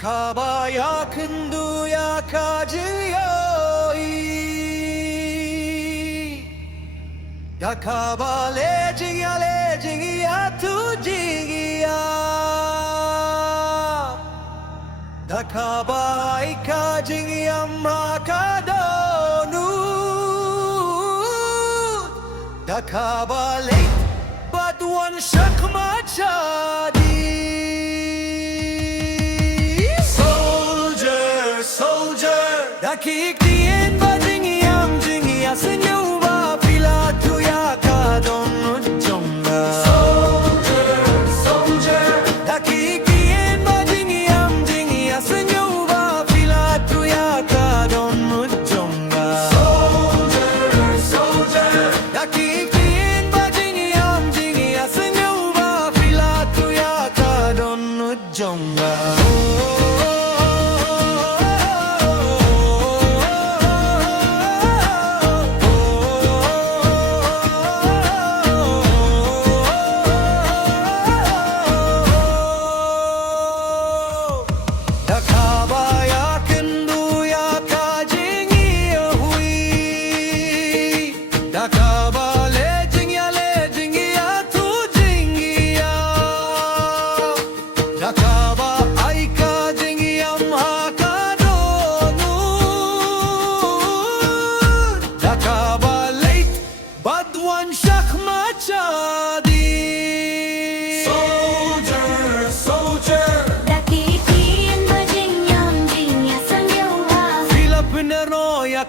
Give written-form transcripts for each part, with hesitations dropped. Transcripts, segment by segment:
Dakabaya kunduya kajiyoi Dakaba lejiya tujiya Dakaba ikajiya makadonu Dakaba late but one shakmachadi Dakik diyen bajingiyam jingiya senyuba pila tuya kadon jonga Soldier Dakik diyen bajingiyam jingiya senyuba pila tuya kadon jonga Soldier Dakik diyen bajingiyam jingiya senyuba pila tuya kadon jonga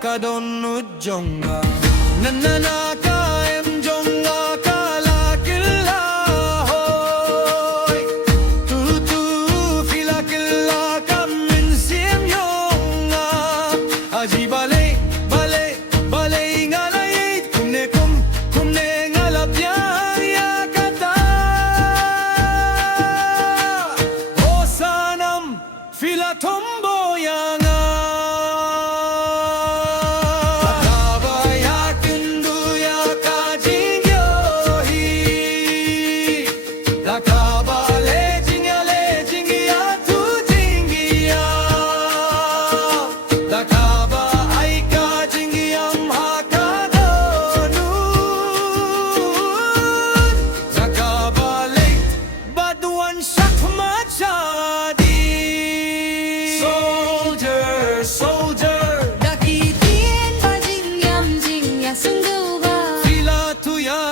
Kadon jonga nanana kaem jonga kala killa hoy tu fila killa kam min sim yonga aji bale ngalay kumne ngala pyariya kata o sanam fila tomboyanga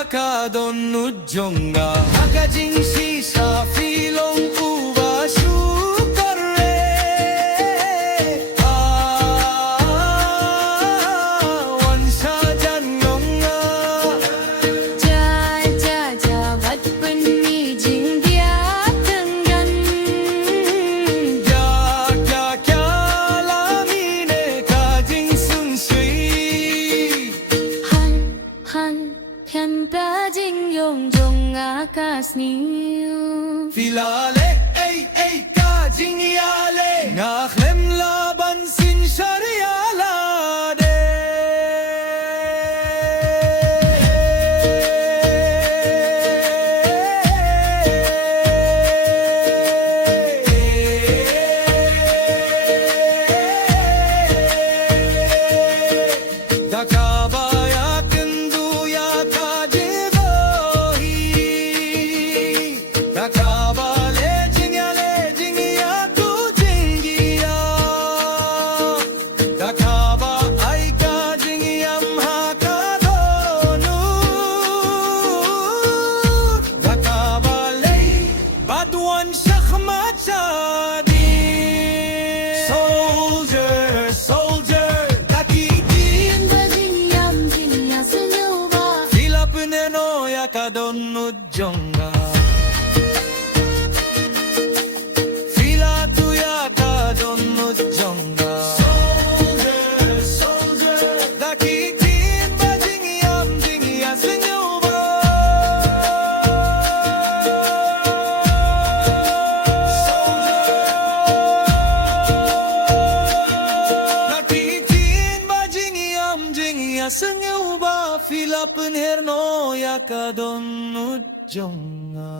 Kadon jonga akajing sisa filong uba shukare wansa janonga ja wat pen mi jing dia tenggan kya lamine kajing sun sui han tajing yong jong akas niu filale ay kajing yale ngakhlem laban sin shariala de Kadon jonga fila tuya kadon jonga soldier dakikin bajingiyam jingiya senyuba dakikin bajingiyam jingiya senyuba fila penherno ya kadon jonga